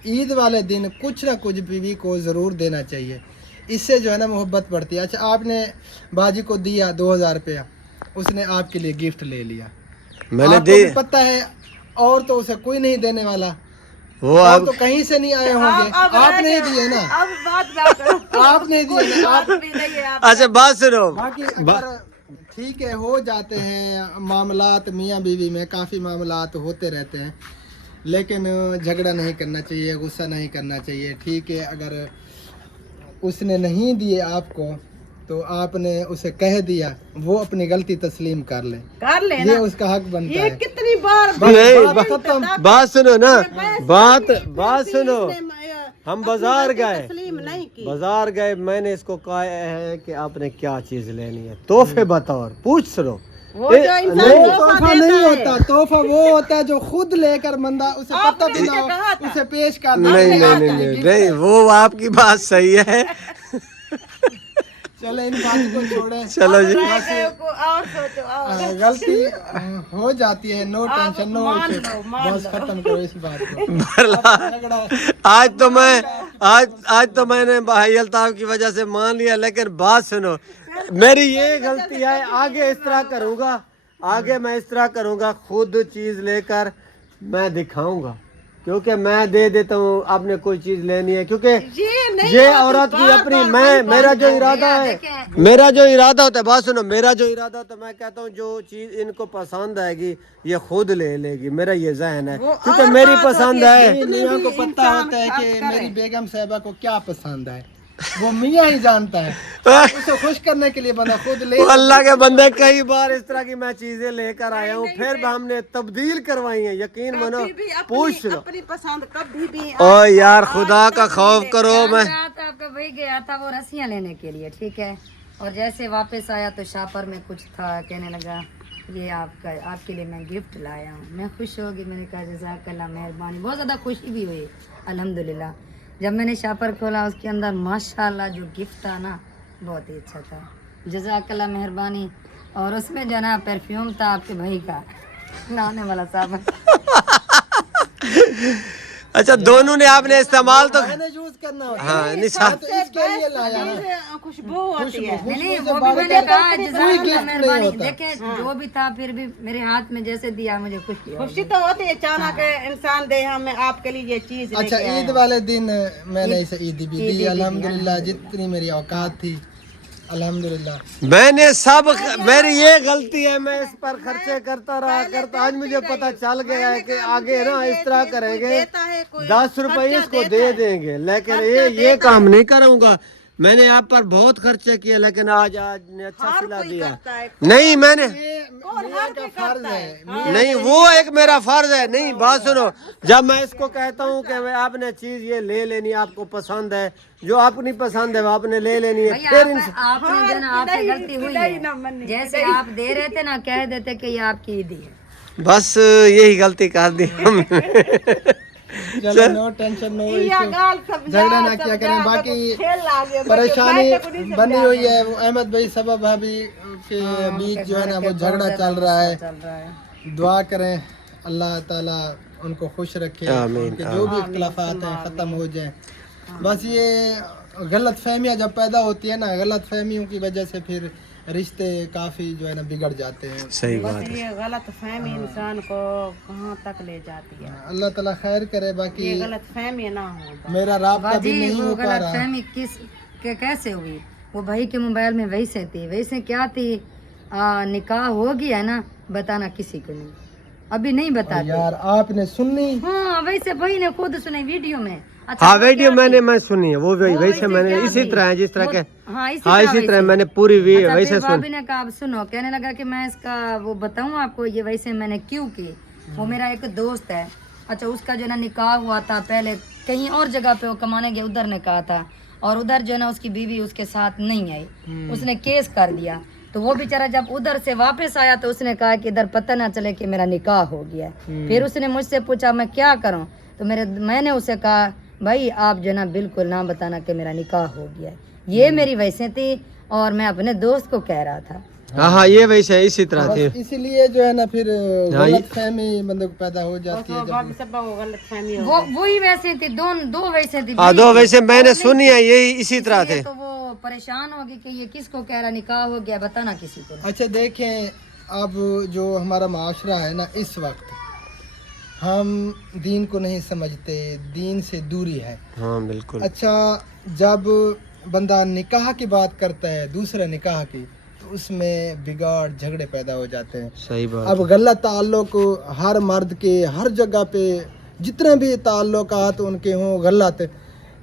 ईद वाले दिन कुछ ना कुछ बीवी को जरूर देना चाहिए। इससे जो है ना मोहब्बत बढ़ती है। अच्छा आपने बाजी को दिया 2000 रुपया, उसने आपके लिए गिफ्ट ले लिया, मैंने आपको दी, भी पता है और तो उसे कोई नहीं देने वाला, वो और आप तो कहीं से नहीं आए होंगे, आपने ही दिए ना, अब बात ना करो। आपने दिए ना, आप भी नहीं है, आप अच्छा बात सुनो, बाकी अगर ठीक है हो जाते हैं मामलात, मियाँ बीवी में काफ़ी मामलात होते रहते हैं, लेकिन झगड़ा नहीं करना चाहिए, गुस्सा नहीं करना चाहिए। ठीक है अगर उसने नहीं दिए आपको तो आपने उसे कह दिया, वो अपनी गलती तस्लीम कर ले, कर ये उसका हक बनता ये है। कितनी बार नहीं, बात खत्म। बात सुनो ना, बात फिर सुनो, इसने हम अपनी बाजार गलती गए, तस्लीम नहीं की। बाजार गए, मैंने इसको कहा है कि आपने क्या चीज लेनी है, तोहफे बतौर पूछ सुनो, वो जो इंसान नहीं तोहफा तोहफा देता नहीं है। होता, तोहफा वो होता है जो खुद लेकर बंदा उसे पता आपने भी ना मुझे कहा हो था। उसे पेश कर नहीं नहीं नहीं नहीं नहीं, वो आपकी बात सही है। चले इन बात को छोड़े, चलो जी, रह गए को और सोचो और। गलती हो जाती है, नो आप टेंशन, नो मान इशू, लो, मान बस लो। खत्म करो इस बात को। भला झगड़ा आज तो मैंने भाई अल्ताफ की वजह से मान लिया, लेकिन बात सुनो, मेरी ये गलती है, आगे इस तरह करूंगा, आगे मैं इस तरह करूंगा, खुद चीज लेकर मैं दिखाऊंगा, क्योंकि मैं दे देता हूँ, आपने कोई चीज लेनी है, क्योंकि ये औरत की अपनी, मेरा जो इरादा है, मेरा जो इरादा होता है, बात सुनो, मेरा जो इरादा होता है, मैं कहता हूँ जो चीज इनको पसंद आएगी ये खुद ले लेगी, मेरा ये जहन है, क्योंकि मेरी पसंद है। मियाँ को पता होता है कि मेरी बेगम साहबा को क्या पसंद है, वो मियाँ ही जानता है, उसे खुश करने के लिए बंदा खुद ले। वो अल्लाह के बंदे, कई बार इस तरह की मैं चीजें लेकर आया हूँ, फिर हमने तब्दील करवाई है, यकीन मानो, पूछ लो। अपनी पसंद कभी भी ओ यार खुदा का खौफ करो, मैं रात आपका भाई गया था वो रस्सियाँ लेने के लिए, ठीक है, और जैसे वापस आया तो शापर में कुछ था, कहने लगा ये आपके लिए मैं गिफ्ट लाया हूँ। मैं खुश हो गई, मैंने कहा जज़ाकल्लाह, मेहरबानी, बहुत ज़्यादा खुशी भी हुई अल्हम्दुलिल्लाह। जब मैंने शापर खोला उसके अंदर माशाल्लाह जो गिफ्ट था ना बहुत ही अच्छा था, जज़ाकल्लाह, मेहरबानी। और उसमें जो है ना परफ्यूम था आपके भाई का, नहाने वाला साबुन। अच्छा दोनों ने आपने इस्तेमाल तो मैंने यूज करना होता है। हाँ निशान तो इसके लिए लाया ना। खुशबू होती है। नहीं खुशबू वो से भी मैंने बात कहा कोई जज़ाकल्लाह गिफ्ट नहीं मेहरबानी। होता। देखे जो भी था फिर भी मेरे हाथ में जैसे दिया मुझे खुशी हो खुशी तो होती है, अचानक इंसान दे हमें आपके लिए ये चीज अच्छा लेके आया। ईद वाले दिन मैंने इसे ईद भी दी अल्हम्दुलिल्लाह, जितनी मेरी औकात थी अल्हम्दुलिल्लाह। मैंने सब, मेरी ये गलती है, मैं इस पर खर्चे करता आज मुझे पता चल गया है कि आगे ना इस तरह करेंगे, 10 रुपए इसको दे देंगे, लेकिन ये काम नहीं करूंगा। मैंने आप पर बहुत खर्चे किए, लेकिन आज ने अच्छा सिला दिया। नहीं मैंने मियां का फर्ज है। नहीं, वो एक मेरा फर्ज है। नहीं बात सुनो, जब मैं इसको कहता हूँ कि मैं आपने चीज ये ले लेनी, आपको पसंद है, जो आपको नहीं पसंद है वो आपने ले लेनी है, भैया फिर आपने जो ना आपसे गलती हुई है, जैसे आप दे रहे थे ना, कह देते कि ये आपकी ईद है। बस यही गलती कर दी हमने। चलो नो टेंशन नो इशू, झगड़ा ना क्या करें। बाकी परेशानी बनी हुई है, वो अहमद भाई सबा भाभी के बीच जो है ना वो झगड़ा चल रहा है। दुआ करें अल्लाह ताला उनको खुश रखे, उनके जो भी इख्तिलाफात हैं ख़त्म हो जाएं। बस ये गलत फहमियाँ जब पैदा होती है ना, गलत फहमियों की वजह से फिर रिश्ते काफ़ी जो है ना बिगड़ जाते हैं। सही बात बस ये गलत फहमी इंसान को कहाँ तक ले जाती है। अल्लाह ताला खैर करे। बाकी ये गलत फहमी ना हो। मेरा राब्ता भी बाजी नहीं वो हो पा गलत रहा। फहमी किस के कैसे हुई? वो भाई के मोबाइल में वैसे थी, वैसे क्या थी, निकाह हो गया ना, बताना किसी को नहीं, अभी नहीं बताते। यार आपने सुननी? हाँ वैसे भाई ने खुद सुनाई वीडियो में। अच्छा, हाँ वो वीडियो क्या थी? मैं सुनी है, वो वैसे वैसे मैंने क्या इसी थी? तरह है जिस तरह के, हाँ हाँ इसी तरह मैंने पूरी अच्छा, वैसे फिर सुन। भाभी ने कहा अब सुनो, कहने लगा कि मैं इसका वो बताऊं आपको, ये वैसे मैंने क्यों की। वो मेरा एक दोस्त है, अच्छा उसका जो ना निकाह हुआ था पहले कहीं और जगह पे, वो कमाने गया, उधर ने कहा था, और उधर जो ना उसकी बीवी उसके साथ नहीं आई, उसने केस कर दिया। तो वो बेचारा जब उधर से वापस आया तो उसने कहा कि इधर पता ना चले कि मेरा निकाह हो गया है। फिर उसने मुझसे पूछा मैं क्या करूं, तो मैंने उसे कहा भाई आप जो ना बिल्कुल ना बताना कि मेरा निकाह हो गया है। ये मेरी वैसे थी और मैं अपने दोस्त को कह रहा था। हाँ ये वैसे इसी तरह थी। इसीलिए जो है ना फिर गलत फहमी बंदे को पैदा हो जाती है। बाकी सब वो गलत फहमी हो। वो वही वैसे थी, दो वैसे थी। हाँ दो वैसे मैंने सुनी है, यही इसी तरह थे। तो वो परेशान हो गई कि ये किसको कह रहा, निकाह हो गया, बताना किसी को। अच्छा देखें, अब जो हमारा माशरा है ना, इस वक्त हम दीन को नहीं समझते, दीन से दूरी है। हाँ बिल्कुल। अच्छा जब बंदा निकाह की बात करता है, दूसरा निकाह की, तो उसमें बिगाड़ झगड़े पैदा हो जाते हैं। सही बात। अब गलत ताल्लुक हर मर्द के हर जगह पे जितने भी ताल्लुकात उनके हों गलत,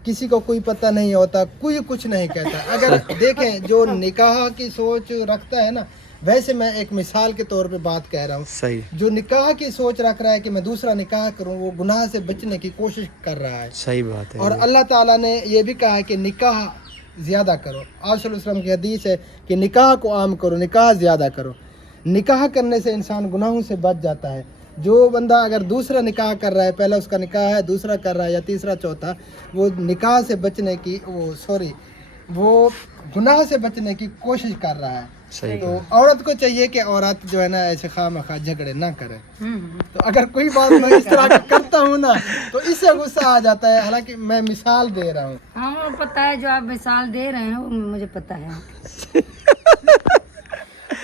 किसी को कोई पता नहीं होता, कोई कुछ नहीं कहता। अगर देखें जो निकाह की सोच रखता है ना, वैसे मैं एक मिसाल के तौर पे बात कह रहा हूँ, सही जो निकाह की सोच रख रहा है कि मैं दूसरा निकाह करूँ, वो गुनाह से बचने की कोशिश कर रहा है। सही बात है। और अल्लाह ताला ने ये भी कहा है कि निकाह ज़्यादा करो। आप सल्लल्लाहु अलैहि वसल्लम की हदीस है कि निकाह को आम करो, निकाह ज़्यादा करो। निकाह करने से इंसान गुनाहों से बच जाता है। जो बंदा अगर दूसरा निकाह कर रहा है, पहला उसका निकाह है, दूसरा कर रहा है या तीसरा चौथा, वो निकाह से बचने की वो गुनाह से बचने की कोशिश कर रहा है। सही तो औरत को चाहिए कि औरत जो है ना ऐसे खामखा झगड़े ना करे। तो अगर कोई बात मैं इस तरह की करता हूँ ना, तो इससे गुस्सा आ जाता है। हालांकि मैं मिसाल दे रहा हूँ। हाँ वो पता है, जो आप मिसाल दे रहे हैं वो मुझे पता है।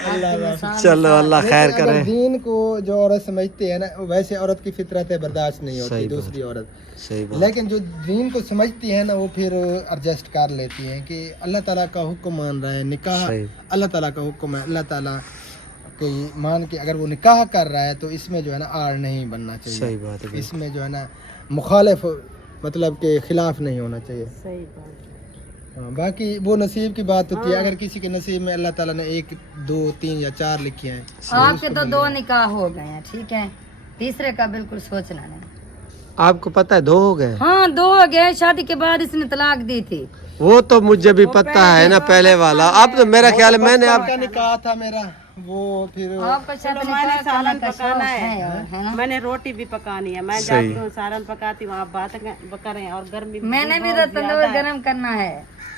चलो अल्लाह खैर अगर करे। दीन को जो औरत समझती है ना, वैसे औरत की फितरत है, बर्दाश्त नहीं होती दूसरी औरत। सही बात। लेकिन जो दीन को समझती है ना, वो फिर एडजस्ट कर लेती हैं कि अल्लाह ताला का हुक्म मान रहा है, निकाह अल्लाह ताला का हुक्म है, अल्लाह ताला को मान के अगर वो निकाह कर रहा है तो इसमें जो है ना आड़ नहीं बनना चाहिए। सही बात है। इसमें जो है ना मुखालिफ मतलब के खिलाफ नहीं होना चाहिए। सही बात। हाँ, बाकी वो नसीब की बात होती है। अगर किसी के नसीब में अल्लाह ताला ने 1 2 3 या 4 लिखे हैं, आपके तो 2 निकाह हो गए हैं, ठीक है, तीसरे का बिल्कुल सोचना नहीं। आपको पता है 2 हो गए? हाँ 2 हो गए, शादी के बाद इसने तलाक दी थी। वो तो मुझे भी पता है ना पहले वाला। अब तो मेरा ख्याल है मैंने अब का निकाह था मेरा, वो फिर आपका शायद मैंने निकाह सालन का पकाना शौक है ना? मैंने रोटी भी पकानी है। मैं जाती हूँ सालन पकाती हूँ, आप बात करें। और गर्मी मैंने भी तो तंदूर गरम करना है।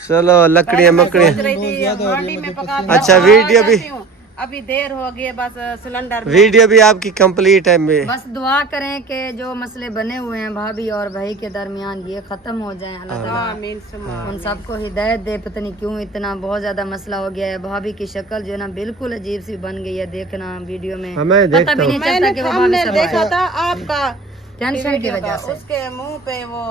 चलो लकड़ियाँ मकड़ियाँ। सोच रही थी हांडी में पका। अच्छा वीडियो भी अभी देर हो गई है, बस सिलेंडर वीडियो भी आपकी कंप्लीट है में बस दुआ करें कि जो मसले बने हुए हैं भाभी और भाई के दरमियान ये खत्म हो जाएं। अल्लाह ताला आमीन सुमा उन सबको हिदायत दे। पता नहीं क्यों इतना बहुत ज्यादा मसला हो गया है। भाभी की शक्ल जो है ना बिल्कुल अजीब सी बन गई है, देखना वीडियो में मैं पता देखता भी नहीं चलता कि वो भाभी हमने सब देखा था आपका टेंशन की वजह से उसके मुंह पे वो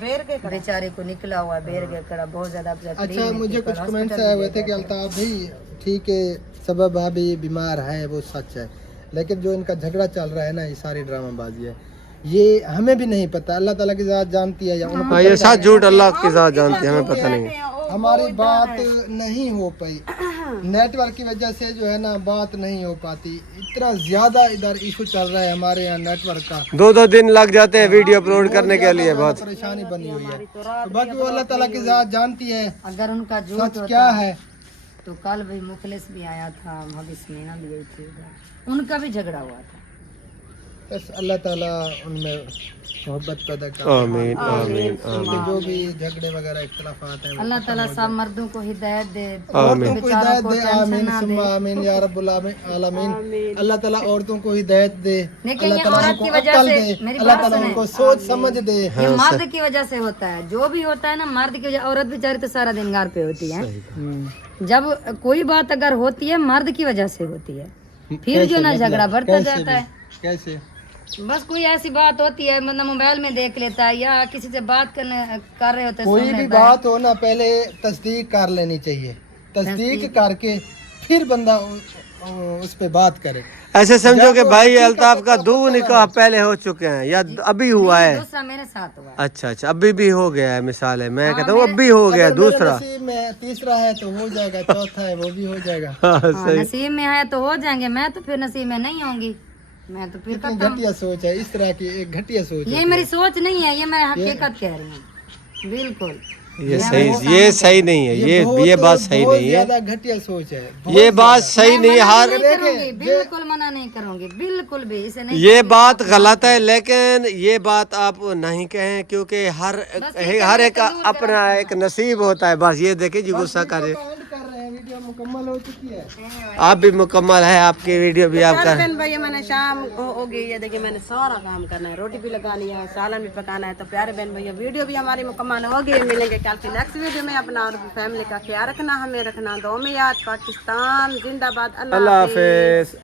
बेर के बेचारे को निकला हुआ है बेर के कड़ा बहुत ज्यादा अच्छा, मुझे कुछ कमेंट्स आए हुए थे कि अल्ताफ भाई ठीक है सबब भाभी बीमार है वो सच है, लेकिन जो इनका झगड़ा चल रहा है ना ये सारी ड्रामाबाजी है। ये हमें भी नहीं पता, अल्लाह ताला की ज़ात जानती है या उनको हाँ, ये सच झूठ अल्लाह की ज़ात जानती है, हमें पता नहीं। हमारी बात नहीं हो पाई, नेटवर्क की वजह से जो है ना बात नहीं हो पाती। इतना ज्यादा इधर इशू चल रहा है हमारे यहाँ नेटवर्क का, 2-2 दिन लग जाते हैं वीडियो अपलोड करने के लिए, बहुत परेशानी बनी हुई है। तो बाकी वो अल्लाह ताला की ज़ात जानती है अगर उनका झूठ सच होता क्या है। तो कल भी मुखलिस भी आया था, भाभी स्नेहा भी आई थी उधर, उनका भी झगड़ा हुआ था। बस अल्लाह ताला उनमें मोहब्बत पैदा करे, आमीन आमीन उनके जो भी झगड़े वगैरह इख्तलाफात हैं अल्लाह ताला सब मर्दों को हिदायत दे, औरतों को हिदायत दे, आमीन सुम्मा आमीन या रब्बुल आलमीन। अल्लाह ताला औरतों को हिदायत दे, लेकिन अल्लाह ये ताला औरत उनको की वजह अक्ल से दे, मेरी अल्लाह बात ताला सुने, उनको सोच समझ दे। ये मर्द की वजह से होता है। जो भी होता है ना मर्द की वजह, औरत बेचारी तो सारा दिन घर पे होती है। जब कोई बात अगर होती है मर्द की वजह से होती है, फिर जो ना झगड़ा बढ़ता जाता है। कैसे बस कोई ऐसी बात होती है मतलब मोबाइल में देख लेता है या किसी से बात कर रहे होते हैं, कोई सुन भी लेता है। बात हो ना पहले तस्दीक कर लेनी चाहिए, तस्दीक करके फिर बंदा उस पे बात करे। ऐसे समझो कि भाई अल्ताफ का 2 निकाह पहले हो चुके हैं या अभी हुआ है। दूसरा मेरे साथ हुआ है। अच्छा, अभी भी हो गया है, मिसाल है, मैं कहता हूँ अभी हो गया अगर मेरे दूसरा। नसीब में तीसरा है तो हो जाएगा, चौथा है वो भी हो जाएगा। हाँ, हाँ, सही। नसीब में है तो हो जाएंगे, मैं तो फिर नसीब में नहीं होंगी, मैं तो फिर कितनी खत्म। घटिया सोच है, इस तरह की एक घटिया सोच ये है। मेरी सोच नहीं है, ये मैं हकीकत कह रही हूँ। बिल्कुल ये सही नहीं है, ये बात सही बहुत नहीं है, ज्यादा घटिया सोच है। ये बात सही नहीं है। हर नहीं करूंगी, बिल्कुल मना नहीं करूंगी, बिल्कुल भी इसे नहीं। ये बात गलत है, लेकिन ये बात आप नहीं कहें क्योंकि हर एक अपना एक नसीब होता है। बस ये देखे जी गुस्सा करे, काउंट कर रहे हैं, वीडियो मुकम्मल हो चुकी है। आप भी मुकम्मल है, आपकी वीडियो भी आप कर। बहन भैया मैंने शाम हो गई है, देखिए मैंने सारा काम करना है, रोटी भी लगानी है, सालन भी पकाना है। तो प्यारे बहन भैया वीडियो भी हमारी मुकम्मल हो गई है। मिलेंगे कल की नेक्स्ट वीडियो में। अपना और फैमिली का ख्याल रखना, हमें रखना दो में याद। पाकिस्तान जिंदाबाद। अल्लाह हाफिज।